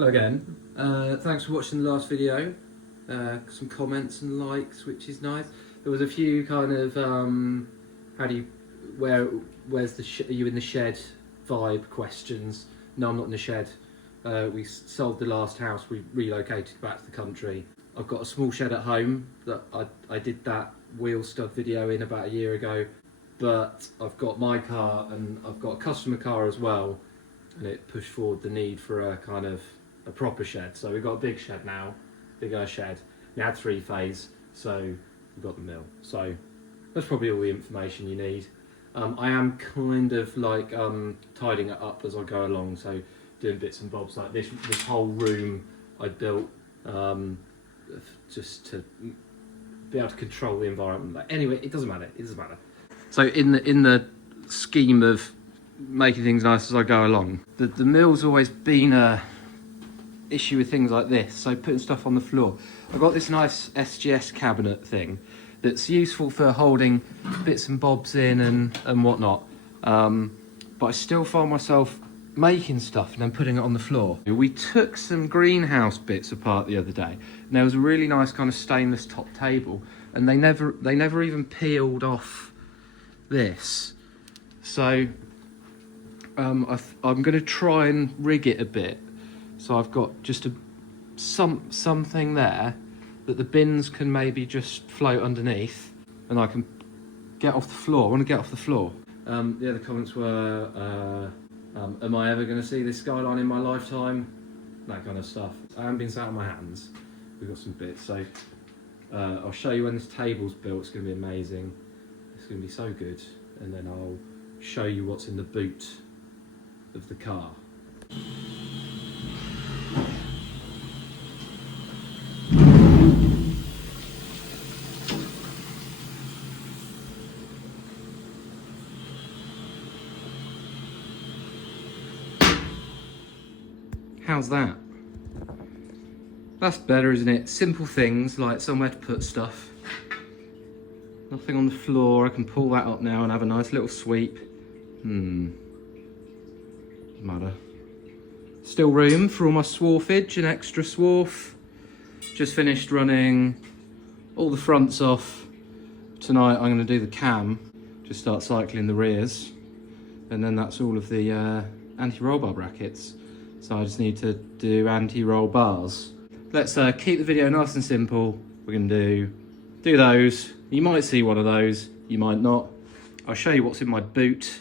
Hello again. Thanks for watching the last video. Some comments and likes, which is nice. There was a few kind of where's the are you in the shed vibe questions. No, I'm not in the shed. We sold the last house. We relocated back to the country. I've got a small shed at home that I did that wheel stud video in about a year ago. But I've got my car and I've got a customer car as well, and it pushed forward the need for a kind of a proper shed. So we've got a big shed now, bigger shed. We had 3-phase, so we've got the mill. So that's probably all the information you need. I am kind of like tidying it up as I go along, so doing bits and bobs like this whole room I built just to be able to control the environment. But anyway, it doesn't matter. It doesn't matter. So in the scheme of making things nice as I go along, the mill's always been a issue with things like this. So putting stuff on the floor. I've got this nice SGS cabinet thing that's useful for holding bits and bobs in and whatnot. But I still find myself making stuff and then putting it on the floor. We took some greenhouse bits apart the other day, and there was a really nice kind of stainless top table, and they never even peeled off this. So I'm going to try and rig it a bit. So I've got just something there that the bins can maybe just float underneath, and I can get off the floor. I want to get off the floor. The other comments were, am I ever going to see this skyline in my lifetime? That kind of stuff. I haven't been sat on my hands. We've got some bits. So I'll show you when this table's built. It's going to be amazing. It's going to be so good. And then I'll show you what's in the boot of the car. How's that? That's better, isn't it? Simple things like somewhere to put stuff. Nothing on the floor. I can pull that up now and have a nice little sweep. Doesn't matter. Still room for all my swarfage and extra swarf. Just finished running all the fronts off. Tonight I'm going to do the cam. Just start cycling the rears. And then that's all of the anti-roll bar brackets. So I just need to do anti-roll bars. Let's keep the video nice and simple. We're going to do those. You might see one of those, you might not. I'll show you what's in my boot.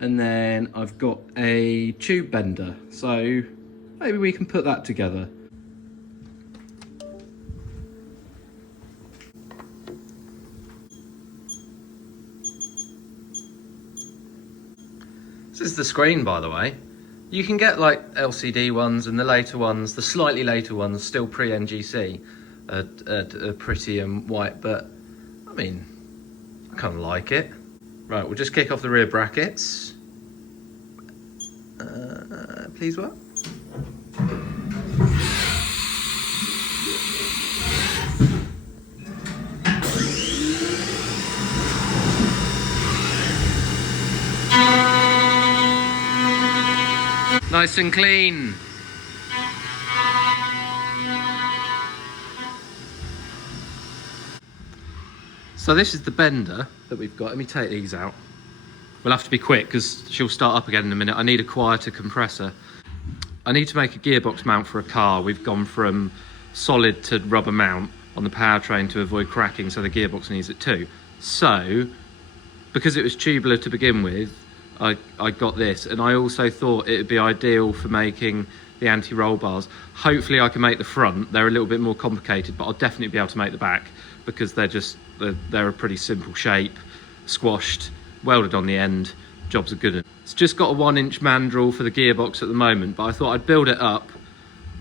And then I've got a tube bender. So maybe we can put that together. This is the screen, by the way. You can get like LCD ones, and the later ones, the slightly later ones, still pre-NGC, are pretty and white, but I mean, I kind of like it. Right, we'll just kick off the rear brackets. Please work. Nice and clean. So this is the bender that we've got. Let me take these out. We'll have to be quick because she'll start up again in a minute. I need a quieter compressor. I need to make a gearbox mount for a car. We've gone from solid to rubber mount on the powertrain to avoid cracking, so the gearbox needs it too. So, because it was tubular to begin with, I got this, and I also thought it would be ideal for making the anti-roll bars. Hopefully I can make the front. They're a little bit more complicated, but I'll definitely be able to make the back because they're a pretty simple shape, squashed, welded on the end, jobs are good. It's just got a 1-inch mandrel for the gearbox at the moment, but I thought I'd build it up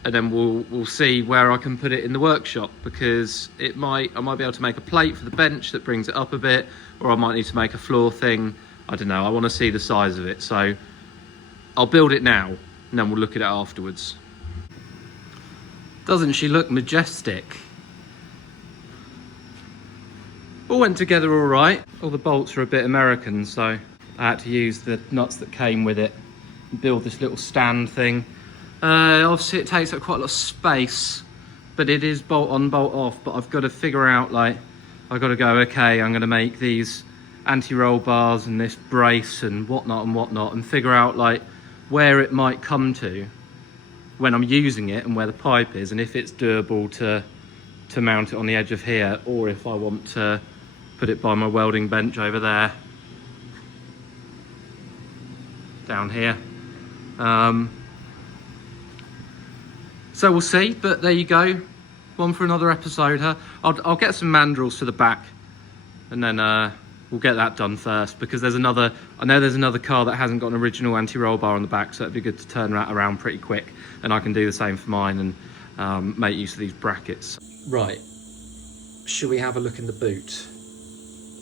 and then we'll see where I can put it in the workshop, because I might be able to make a plate for the bench that brings it up a bit, or I might need to make a floor thing. I don't know, I want to see the size of it, so I'll build it now and then we'll look at it afterwards. Doesn't she look majestic? All went together all right. All the bolts are a bit American, so I had to use the nuts that came with it and build this little stand thing. Obviously it takes up quite a lot of space, but it is bolt on, bolt off. But I've got to figure out, like, I've got to go, okay, I'm going to make these anti-roll bars and this brace and whatnot, and figure out, like, where it might come to when I'm using it and where the pipe is, and if it's doable to mount it on the edge of here, or if I want to put it by my welding bench over there, down here. So we'll see, but there you go. One for another episode, huh? I'll get some mandrels to the back, and then we'll get that done first, because there's another, I know there's another car that hasn't got an original anti-roll bar on the back, so it'd be good to turn that around pretty quick, and I can do the same for mine and make use of these brackets. Right, should we have a look in the boot?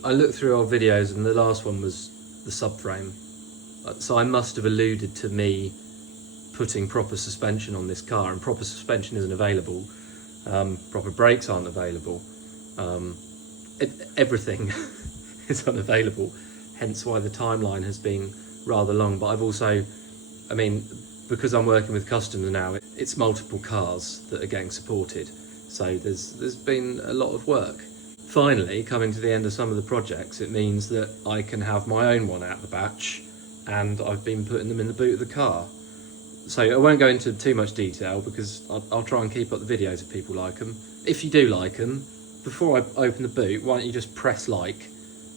I looked through our videos and the last one was the subframe, so I must have alluded to me putting proper suspension on this car, and proper suspension isn't available. Proper brakes aren't available. Everything is unavailable, hence why the timeline has been rather long. But I've also, I mean, because I'm working with customers now, it's multiple cars that are getting supported, so there's been a lot of work. Finally, coming to the end of some of the projects, it means that I can have my own one out of the batch, and I've been putting them in the boot of the car. So I won't go into too much detail, because I'll try and keep up the videos if people like them. If you do like them, before I open the boot, why don't you just press like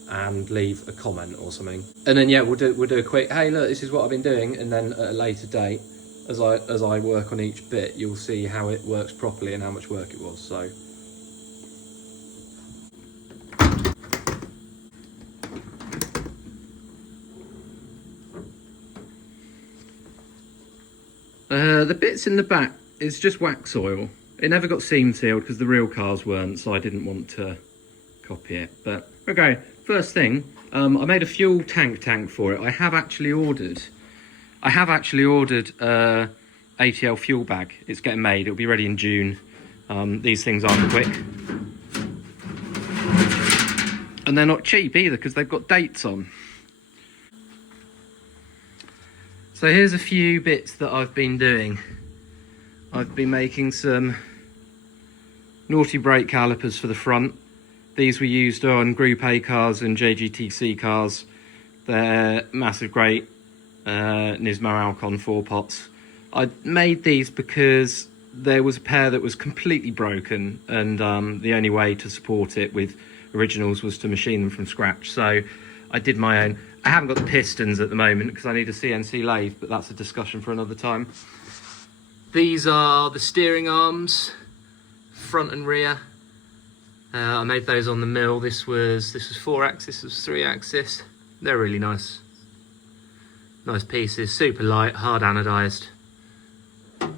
and leave a comment or something. And then yeah, we'll do a quick, hey look, this is what I've been doing, and then at a later date, as I work on each bit, you'll see how it works properly and how much work it was. So the bits in the back is just wax oil. It never got seam sealed because the real cars weren't, so I didn't want to copy it. But okay, first thing, I made a fuel tank for it. I have actually ordered a ATL fuel bag. It's getting made. It'll be ready in June. These things aren't quick, and they're not cheap either because they've got dates on. So here's a few bits that I've been doing. I've been making some naughty brake calipers for the front. These were used on Group A cars and JGTC cars. They're massive great Nismo Alcon 4 pots. I made these because there was a pair that was completely broken, and the only way to support it with originals was to machine them from scratch. So I did my own. I haven't got the pistons at the moment because I need a CNC lathe, but that's a discussion for another time. These are the steering arms, front and rear. I made those on the mill. This was 4-axis, this was 3-axis. They're really nice. Nice pieces, super light, hard anodized. And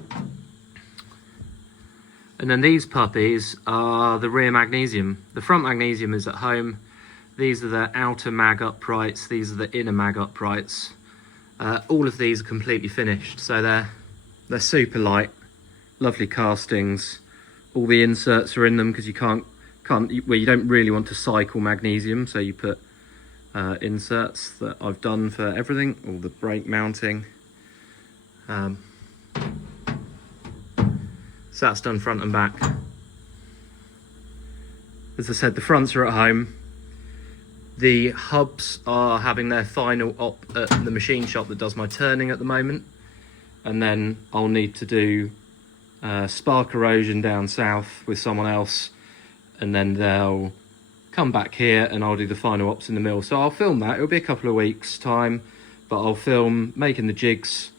then these puppies are the rear magnesium. The front magnesium is at home. These are the outer mag uprights, these are the inner mag uprights. All of these are completely finished, so they're super light, lovely castings. All the inserts are in them because you you don't really want to cycle magnesium, so you put inserts that I've done for everything, all the brake mounting. So that's done front and back. As I said, the fronts are at home. The hubs are having their final op at the machine shop that does my turning at the moment. And then I'll need to do spark erosion down south with someone else. And then they'll come back here and I'll do the final ops in the mill. So I'll film that. It'll be a couple of weeks time, but I'll film making the jigs,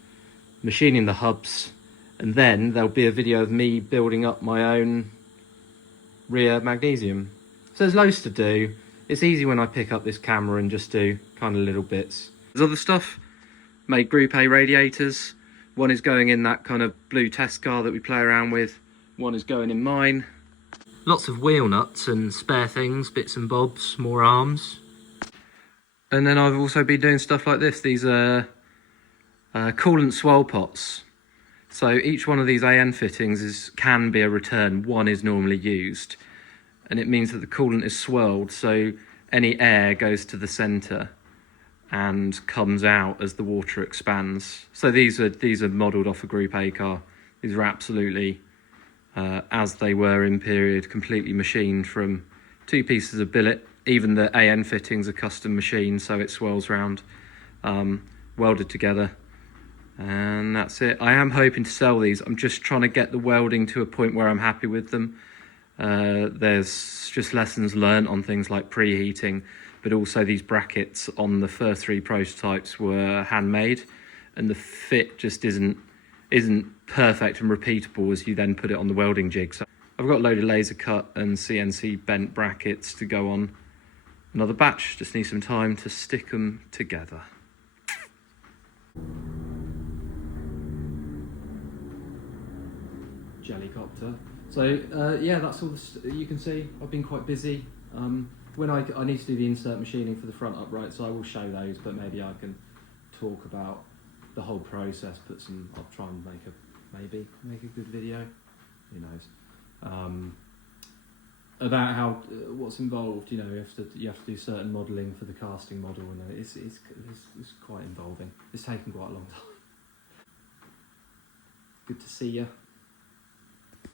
machining the hubs, and then there'll be a video of me building up my own rear magnesium. So there's loads to do. It's easy when I pick up this camera and just do kind of little bits. There's other stuff. Made Group A radiators. One is going in that kind of blue test car that we play around with. One is going in mine. Lots of wheel nuts and spare things, bits and bobs, more arms. And then I've also been doing stuff like this. These are coolant swirl pots. So each one of these AN fittings can be a return. One is normally used. And it means that the coolant is swirled, so any air goes to the centre. and comes out as the water expands. So these are modelled off a Group A car. These are absolutely as they were in period, completely machined from 2 pieces of billet. Even the AN fittings are custom machined, so it swirls round, welded together, and that's it. I am hoping to sell these. I'm just trying to get the welding to a point where I'm happy with them. There's just lessons learned on things like preheating, but also these brackets on the first 3 prototypes were handmade, and the fit just isn't perfect and repeatable as you then put it on the welding jig. So I've got a load of laser cut and CNC bent brackets to go on another batch. Just need some time to stick them together. Jellycopter. So yeah, that's all you can see. I've been quite busy. When I need to do the insert machining for the front upright, so I will show those, but maybe I can talk about the whole process. I'll try and make a good video. Who knows? About how what's involved. You know, you have to do certain modelling for the casting model, and it's quite involving. It's taken quite a long time. Good to see you.